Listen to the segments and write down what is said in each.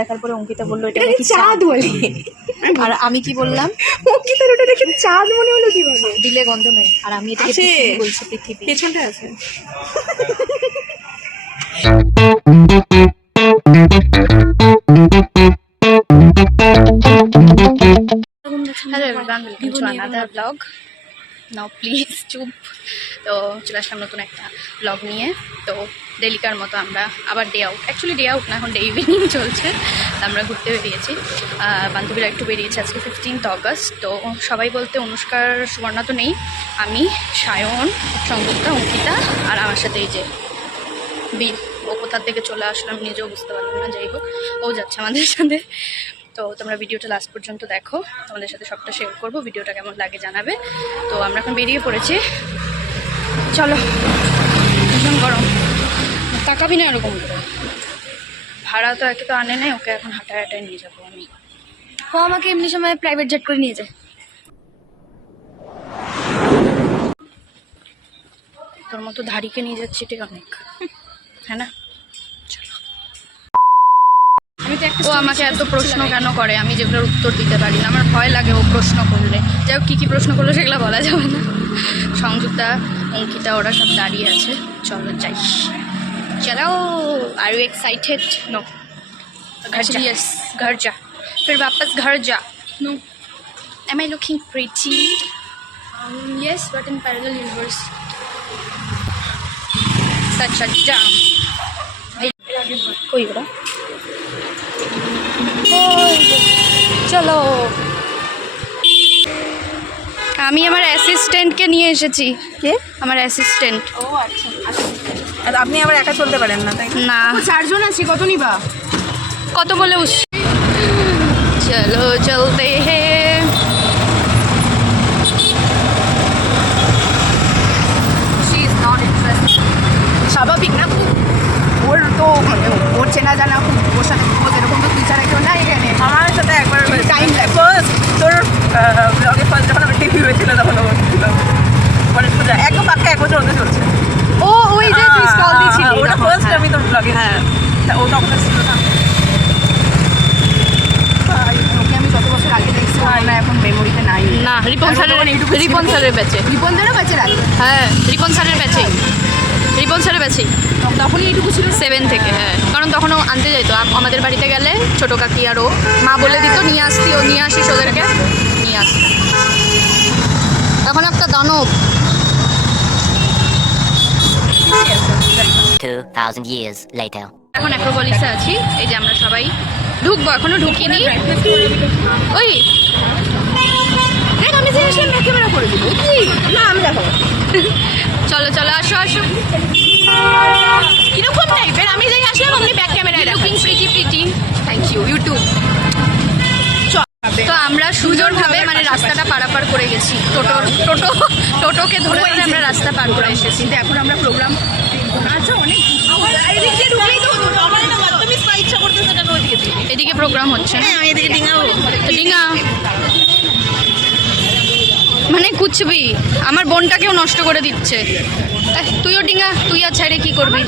দেখার পরে অঙ্কিতা বললো এটা নাকি চাঁদ বলে, আর আমি কি বললাম অঙ্কিতার ওটা দেখে চাঁদ মনে হলো কিভাবে? দিলে গন্ধ নয়, আর আমি এটাকে বলছি পৃথিবী। পেছনটা আছে। Hello everyone, welcome to another blog. Now please চুপ। তো চলে আসলাম নতুন একটা ব্লগ নিয়ে। তো ডেলিকার মতো আমরা আবার day out, actually day out না, এখন ডে ইভিনিং চলছে। আমরা ঘুরতে বেরিয়েছি, বান্ধবীরা একটু বেরিয়েছে। আজকে 15 অগস্ট। তো সবাই বলতে অনুষ্কার সুবর্ণা তো নেই, আমি, সায়ন, সংযুক্তা, অঙ্কিতা আর আমার সাথে এই যে বিল। ও কোথা থেকে চলে আসলাম নিজেও বুঝতে পারলাম না, যাই হোক ও যাচ্ছে আমাদের সাথে। তো তোমরা ভিডিওটা লাস্ট পর্যন্ত দেখো, তোমাদের সাথে সবটা শেয়ার করবো, ভিডিওটা কেমন লাগে জানাবে। তো আমরা এখন বেরিয়ে পড়েছি, চলো। ভীষণ গরম, তাকাবি না এরকম করে। ভাড়া তো একে তো আনে নাই, ওকে এখন হাঁটায় হাঁটায় নিয়ে যাবো আমি। ও আমাকে এমনি সময় প্রাইভেট জেট করে নিয়ে যায়। তোর মতো ধাড়িকে নিয়ে যাচ্ছি ঠিক অনেক, হ্যাঁ না? ও আমাকে এত প্রশ্ন কেন করে, আমি যেগুলোর উত্তর দিতে পারি না, আমার ভয় লাগে ও প্রশ্ন করলে। যাই হোক, কী প্রশ্ন করলো সেগুলো বলা যাবে না। সংযুক্তা, অঙ্কিতা ওরা সব দাঁড়িয়ে আছে, চলো যাই। চলো, আর ইউ এক্সাইটেড? নো। घर जा, यस घर जा, फिर वापस घर जा। No. Am I looking pretty? Yes, but in parallel universe. Such a dumb. कोई बड़ा চলো। আমি আমার অ্যাসিস্ট্যান্টকে নিয়ে এসেছি। কে? আমার অ্যাসিস্ট্যান্ট। ও আচ্ছা, আর আপনি আবার একা চলতে পারেন না তাই না, 4 জন আছি, কত নিবা? কত বলে চলো চলতে হে। স্বাভাবিক না, ওর তো মানে ওর চেনা জানা, ওর সাথে এরকম তো তুই ছাড়া কেউ নাই এখানে। আমার সাথে একবার টাইম ফার্স্ট তোর ব্লগে ফার্স্ট যখন আমার টিভি হয়েছিল তখন ও ছিল, মানে সোজা একদম পাক্কা 1 বছর হতে চলছে। ও ওই যে তুই স্টল দিয়েছিলি, ওটা ফার্স্ট আমি তোর ব্লগে। হ্যাঁ, ও তখন ছিল না। ওকে আমি কত বছর আগে দেখছি, না এখন মেমোরিতে নাই। না, রিপন স্যারের ব্যাচে। রিপনদেরও ব্যাচে রাখে। হ্যাঁ, রিপন স্যারের ব্যাচেই, রিপন স্যারের ব্যাচেই। তখনই এইটুকু ছিল 7 থেকে। হ্যাঁ, কারণ তখন ও আনতে যাইতো আমাদের বাড়িতে গেলে, ছোটো কাকি আর ও মা বলে দিত নিয়ে আসতি, ও নিয়ে আসিস ওদেরকে নিয়ে আসতি। এখন একটা দানব। 2000 years later. এখন অ্যাক্রোপলিসে আছি, এই যে আমরা সবাই ঢুকবো, এখনো ঢুকিনি। ওই আমি যে আসলে আমি ক্যামেরা করে দিব কি না, আমি দেখো। চলো চলো, আসো আসো। কিরকম টাইপের? আমি যেই আসলাম আপনি ব্যাক ক্যামেরায় looking pretty pretty. Thank you YouTube. তো আমরা সুন্দরভাবে মানে রাস্তাটা পারাপার করে গেছি, টোটোকে ধরে ধরে আমরা রাস্তা পার করে এসেছি। কিন্তু এখন আমরা প্রোগ্রাম, আচ্ছা অনেক এদিকে ঢুকলেই তো আমার এটা মতমিস পাই ইচ্ছা করতেছে না ওইদিকে। এদিকে প্রোগ্রাম হচ্ছে। হ্যাঁ, আমি এদিকে ডিঙাও ডিঙা মানে কুচবি, আমার বোনটাকেও নষ্ট করে দিচ্ছে। তুইও ডিঙা, তুই আর ছাইড়ে কি করবি?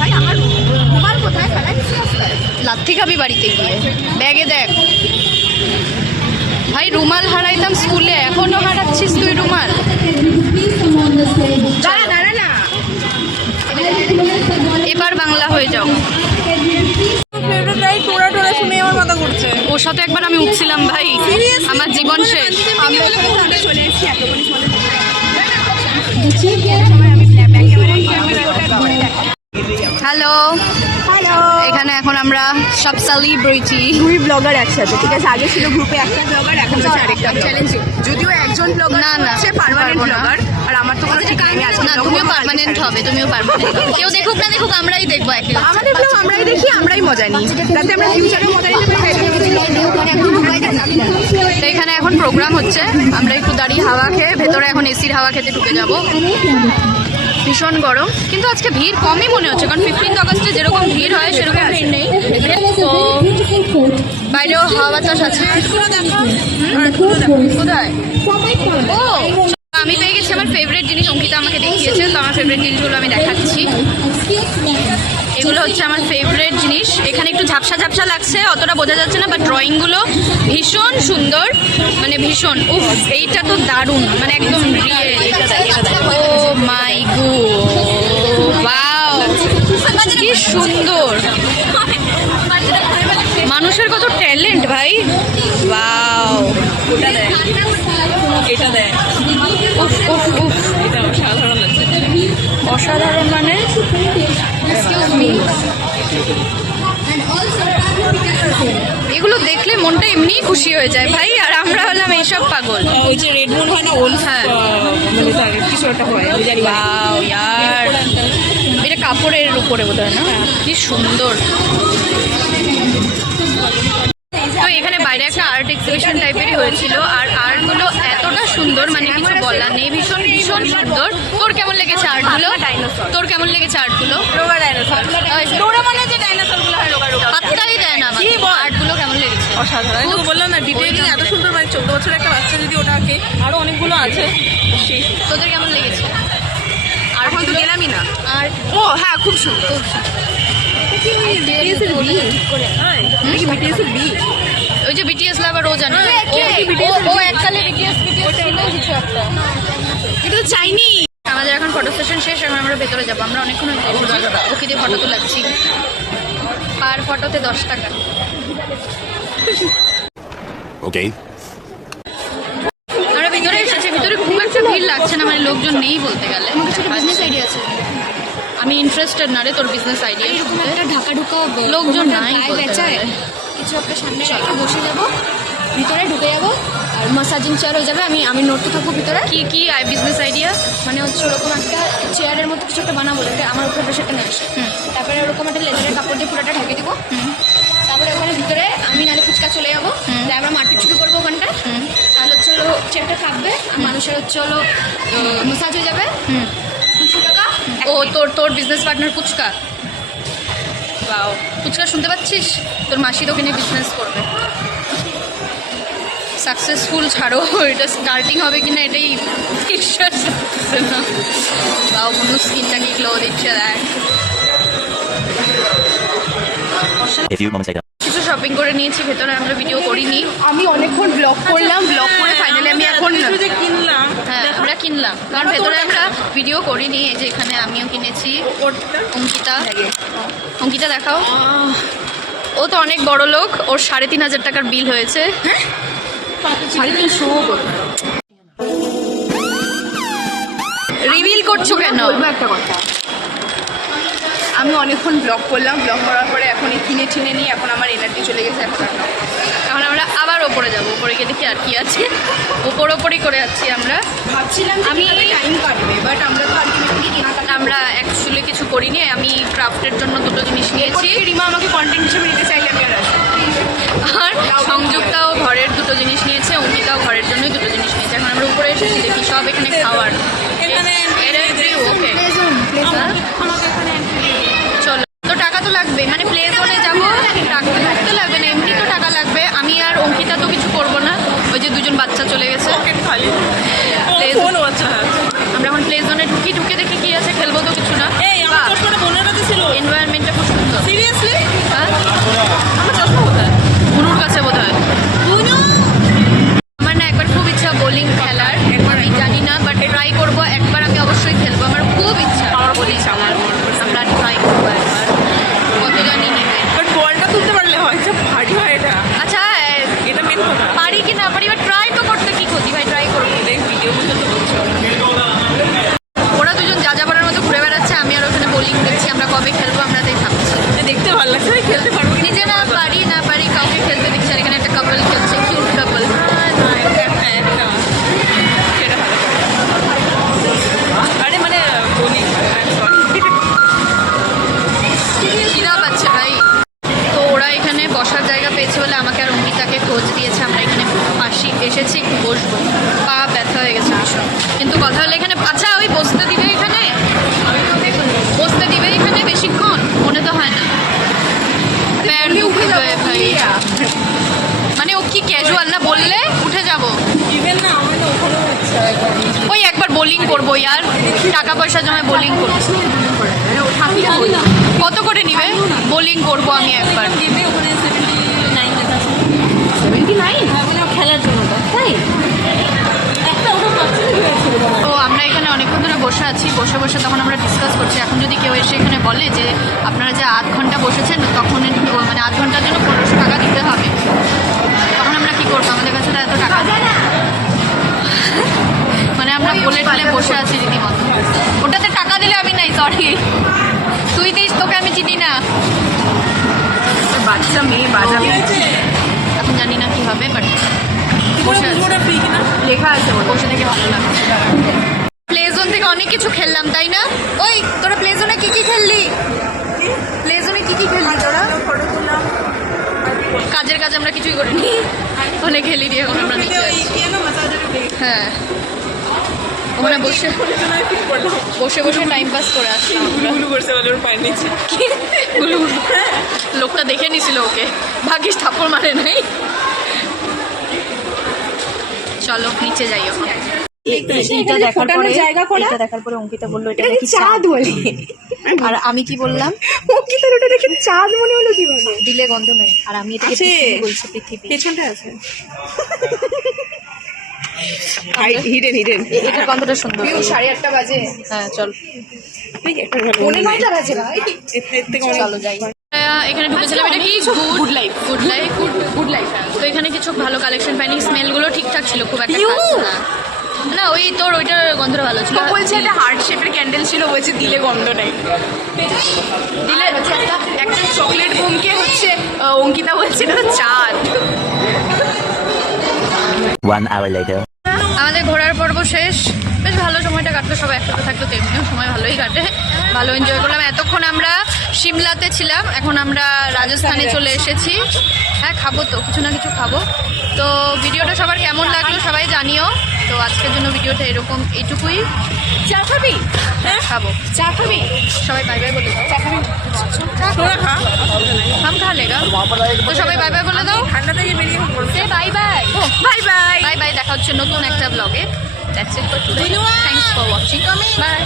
ভাই আমার রুমাল কোথায় ফেলাই? লাথি খাবি বাড়িতে গিয়ে, ব্যাগে দেখ। ভাই রুমাল হারাইতাম স্কুলে, এখনো হারাচ্ছিস তুই রুমাল? দাঁড়া দাঁড়া না, এবার বাংলা হয়ে যাও। টোরা টোরা শুনে আমার মাথা ঘুরছে। ওর সাথে একবার আমি উঠছিলাম ভাই, আমার জীবন শেষ। চলে এসেছি হ্যালো হ্যালো। এখানে এখন আমরা সব সেলিব্রিটি, 2 ব্লগার একসাথে, ঠিক আছে? আগে ছিল গ্রুপে একটা ব্লগার, এখন হচ্ছে আরেকটা চ্যালেঞ্জ। যদিও একজন ব্লগার না না সে পার্মানেন্ট ব্লগার, আর আমার তো কোনো ঠিক নেই। আজকে না, তুমিও পার্মানেন্ট হবে, তুমিও পার্মানেন্ট হবে। কেউ দেখুক না দেখুক, আমরাই দেখবো একে। আমাদের ব্লগ আমরাই দেখি, আমরাই মজা নিই, যাতে আমরা ফিউচারেও মজা নিতে পারি। তো এখানে এখন প্রোগ্রাম হচ্ছে, আমরা একটু দাঁড়িয়ে হাওয়া খেয়ে, ভেতরে এখন এসির হাওয়া খেতে ঢুকে যাব। ভীষণ গরম, কিন্তু আজকে ভিড় কমই মনে হচ্ছে, কারণ 15 অগস্টে যেরকম ভিড় হয় সেরকম ভিড় নেই। তো বাইরেও হাওয়া বাতাস আছে। কোথায়? ও, আমি পেয়ে গেছি আমার ফেভারিট জিনিস, অঙ্কিতা আমাকে দেখিয়েছে। তো আমার ফেভারিট জিনিসগুলো আমি দেখাচ্ছি। এগুলো হচ্ছে আমার ফেভারিট জিনিস। এখানে একটু ঝাপসা ঝাপসা লাগছে, অতটা বোঝা যাচ্ছে না, বাট ড্রয়িংগুলো ভীষণ সুন্দর, মানে ভীষণ। উফ, এইটা তো দারুণ, মানে একদম রিয়েল। ও মাই গড, ওয়াও, কি সুন্দর। মানুষের কত ট্যালেন্ট ভাই, ওয়াও। ওটা দেয়, এটা দেয়, উফ উফ উফ, এটা অসাধারণ লাগছে। অসাধারণ মানে এক্সকিউজ মি, এগুলো দেখলে মনটা এমনিই খুশি হয়ে যায় ভাই। আর আমরা হলাম এইসব পাগল। ওই যে রেড মুন হয় না, ওল হ্যাঁ, কিছু একটা হয়, আমি জানি না। ওয়াও ইয়ার, এটা কাপড়ের উপরে বোধ হয় না, কি সুন্দর। তো এখানে বাইরে একটা আর্ট এক্সিবিশন টাইপেরই হয়েছিল, আর আর্টগুলো এতটা সুন্দর, মানে কিছু বলার নেই, ভীষণ ভীষণ সুন্দর। তোর কেমন লেগেছে আর্টগুলো? তোর কেমন লেগেছে আর্টগুলো? রোগা ডাইনোসর, রোগা মানে যে ডাইনোসরগুলো হয়, রোগা রোগা। পাত্তাই দেয় না আমাকে। আর্টগুলো কেমন লেগেছে? অসাধারণ, আমি বললাম না, ডিটেইলিং এত সুন্দর, মানে 14 বছরের একটা বাচ্চা যদি ওটা আঁকে, আরো অনেকগুলো আছে সেই। তোদের কেমন লেগেছে? আর এখন তো গেলামই না। আর ও হ্যাঁ, খুব সুন্দর। ওই যে বিটিএস লাভার ও জানে, ও এককালে বিটিএস ছিল কিছু একটা। এটা তো চাইনি। আমাদের এখন ফটো সেশন শেষ, এখন আমরা ভেতরে যাবো। আমরা অনেকক্ষণ ওকে দিয়ে ফটো তোলাচ্ছি, পার ফটোতে 10 টাকা। Okay. আমরা ভিতরে এসেছি, ভিতরে খুব একটা ভিড় লাগছে না, মানে লোকজন নেই বলতে গেলে। আমার কিছু বিজনেস আইডিয়া আছে, আমি ইন্টারেস্টেড না রে তোর বিজনেস আইডিয়া। এরকম একটা ঢাকা ঢুকা লোকজন নাই গায়ে বলতে বেচায়, গেলে। কিছু একটা সামনে রেখে বসে যাব, ভিতরে ঢুকে যাব, আর মাসাজিং চেয়ার হয়ে যাবে। আমি নোট থাকবো ভিতরে। কি কি বিজনেস আইডিয়া? মানে হচ্ছে ওরকম একটা চেয়ারের মতো কিছু একটা বানাবো, যাতে আমার উপরে প্রেশারটা না আসে। তারপরে ওরকম একটা লেদারের কাপড় দিয়ে পুরোটা ঢেকে দিব। তারপরে ওখানে ভিতরে আমি নালে ফুচকা চলে যাবো, তাই আমরা মারপিট শুরু করবো ওখানটায়। তাহলে হচ্ছে হলো চেয়ারটা কাঁপবে, আর মানুষের হচ্ছে হলো মাসাজ হয়ে যাবে। 200 টাকা। ও তোর বিজনেস পার্টনার ফুচকা। বাও, ফুচকা শুনতে পাচ্ছিস? তোর মাসি তোকে নিয়ে বিজনেস করবে। সাকসেসফুল ছাড়ো, এটা স্টার্টিং হবে কিনা এটাই বিশ্বাস হচ্ছে না। বাও, মনু স্কিনটা কি গ্লো দিচ্ছে দেখ। A few moments later. কিছু শপিং করে নিয়েছি, ভেতরে আমরা ভিডিও করিনি। আমি অনেকক্ষণ ব্লগ করলাম, ব্লগ করে ফাইনালি আমি এখন যে কিনলাম। হ্যাঁ, আমরা কিনলাম, কারণ ভেতরে আমরা ভিডিও করিনি। এই যে এখানে আমিও কিনেছি। অঙ্কিতা দেখাও। ও তো অনেক বড় লোক, ওর 3,500 টাকার বিল হয়েছে। রিভিল করছো কেন? বলবো একটা কথা, আমি অনেকক্ষণ ব্লগ করলাম, ব্লগ করার পরে এখন এই কিনে টিনে নিয়ে এখন আমার এনার্জি চলে গেছে। এখন আমরা আবার ওপরে যাবো, ওপরে গিয়ে দেখি আর কি আছে। ওপরই করে যাচ্ছি আমরা। ভাবছিলাম আমি টাইম কাটবে, বাট আমরা তো আলটিমেটলি কেনাকাটা। আমরা অ্যাকচুয়ালি কিছু করিনি। আমি ক্রাফটের জন্য 2টো জিনিস নিয়েছি, রিমা আমাকে কন্টেন্ট হিসেবে নিতে চাইলে আমি আর আসবো। আর সংযুক্তাও ঘরের 2টো জিনিস নিয়েছে, অঙ্কিতাও ঘরের জন্যই 2টো জিনিস নিয়েছে। এখন আমরা উপরে এসেছি, দেখি সব এখানে খাওয়ার। ওকে, চলো। তো টাকা তো লাগবে, মানে প্লে জোনে যাবো, টাকা তো লাগবে না, এমনি তো টাকা লাগবে। আমি আর অঙ্কিতা তো কিছু করবো না, ওই যে 2জন বাচ্চা চলে গেছে। আমরা এখন প্লে জোনে ঢুকে দেখি কি আছে, খেলবো তো কিছু না। এনভায়রনমেন্টটা খুব সুন্দর। সিরিয়াসলি? হ্যাঁ, আমার চশমা কোথায়? গুরুর কাছে বোধ হয়। আমার না একবার খুব ইচ্ছা বোলিং খেলার, আমি জানি না, বাট ট্রাই করবো একবার। আমি অবশ্যই খেলবো, আমার খুব ইচ্ছা। আমার বলিস, আমার আমরা ট্রাই করবো একবার, কত জানি নেবে। বাট বলটা তুলতে পারলে হয়, যা ভারী হয় এটা। আচ্ছা, এটা মেন কথা। পারি কি না পারি, বা ট্রাই তো করতে কি ক্ষতি ভাই, ট্রাই করবো। দেখ ভিডিও মধ্যে তো বলছো। ওরা 2জন যা পড়ার মতো ঘুরে বেড়াচ্ছে, আমি আর ওখানে বোলিং দেখছি। আমরা কবে খেলবো আমরা তাই ভাবছি। দেখতে ভালো লাগছে, আমি খেলতে পারবো কি? নিজে না পারি কাউকে খেলতে দেখছি। আর এখানে একটা কাপল খেলছে, কিউট কাপল। সেটা ভালো। আরে মানে বলি, খিদা পাচ্ছে ভাই। তো ওরা এখানে বসার জায়গা পেয়েছে বলে আমাকে আর অঙ্কিতাকে খোঁজ দিয়েছে। আমরা এখানে পাশে এসেছি, একটু বসবো। পা ব্যথা হয়ে গেছে ভীষণ, কিন্তু কথা হলো এখানে। আচ্ছা, ওই বসতে দিবে এখানে? বসতে দিবে এখানে বেশিক্ষণ? মনে তো হয় না। প্যার দুঃখে যায় ভাই, মানে ও কি ক্যাজুয়াল না, বললে উঠে যাব। ইভেন না আমার তো ওখানেও ইচ্ছা একবার। ওই একবার বোলিং করবো ইয়ার, টাকা পয়সা জমায় বোলিং করবো। করে মানে ও থাকি না বলি কত করে নিবে বোলিং করবো আমি একবার। দেবে ওখানে 79 লেখা আছে 79 হ্যাঁ মানে খেলার জন্য তো তাই একটা ওটা পাচ্ছি তো আমরা এখানে অনেকক্ষণ ধরে বসে আছি, বসে বসে তখন আমরা ডিসকাস করছি এখন যদি কেউ এসে এখানে বলে যে আপনারা যে আধ ঘন্টা বসেছেন তখন মানে আধ ঘন্টার জন্য 1500 টাকা দিতে হবে, তখন আমরা কি করবো? আমাদের কাছে তো এত টাকা নেই। মানে আমরা বলে টলে বসে আছি রীতিমতো। ওটাতে টাকা দিলে আমি নাই, সরি তুই দিস, তোকে আমি চিনি না। বাচ্চা মেয়ে বাজাবে এখন জানি না কি হবে, বাট বসে আছি, লেখা আছে ওর বসে থেকে ভালো লাগছে। প্লে জোন থেকে অনেক কিছু খেললাম তাই না? ওই তোরা প্লে জোনে কি কি খেললি? প্লে জোনে কি কি খেললি তোরা? কাজের কাজ আমরা কিছুই করিনি, অনেক খেলি দিয়ে এখন আমরা নিচে আছি। হ্যাঁ ওখানে বসে বসে বসে টাইম পাস করে আসলাম আমরা। গুলু গুলু। লোকটা দেখে নিছিল ওকে, ভাগ্যিস থাপ্পড় মারে নাই। চলো নিচে যাই এখন। এইটা দেখার পরে অঙ্কিতা বললো এটা নাকি চাঁদ বলে আর আমি কি বললাম? অঙ্কিতার ওটা দেখে চাঁদ মনে হলো কিভাবে? দিলে গন্ধ নেই, আর আমি এটাকে আছে। পৃথিবী বলছি, পৃথিবী। পেছনটা আছে হিডেন এটার গন্ধটা সুন্দর। 8:30 বাজে হ্যাঁ চল পৌনে 9টা বাজে ভাই চলো যাই। এখানে ঢুকেছিলাম, এটা কি good life, good life, good life. তো এখানে কিছু ভালো কালেকশন পাইনি, স্মেলগুলো ঠিকঠাক ছিল, খুব একটা খারাপ ছিল না। না ওই তোর ওইটার গন্ধটা ভালো ছিল। বলছে একটা হার্ট শেপের ক্যান্ডেল ছিল, বলছে দিলে গন্ধ নেই। দিলে হচ্ছে একটা চকলেট বোমকে হচ্ছে অঙ্কিতা বলছে এটা তো চাঁদ। 1 hour later. আমাদের ঘোরার পর্ব শেষ, বেশ ভালো সময়টা কাটলো, সবাই একসাথে থাকলো তো এমনিও সময় ভালোই কাটে, ভালো এনজয় করলাম। এতক্ষণ আমরা সিমলাতে ছিলাম, এখন আমরা রাজস্থানে চলে এসেছি। হ্যাঁ খাবো তো, কিছু না কিছু খাবো। তো ভিডিওটা সবার কেমন লাগলো সবাই জানিও। তো আজকের জন্য ভিডিওটা এরকম এইটুকুই। চা খাবি? হ্যাঁ খাবো। চা খাবি? সবাই বাই বাই বলে দাও। হাম খা লেগা। তো সবাই বাই বাই বলে দাও। ঠান্ডা থেকে বেরিয়ে bye bye bye bye bye bye, দেখা হচ্ছে নতুন একটা ব্লগে। That's it for today. Thanks for watching. Bye.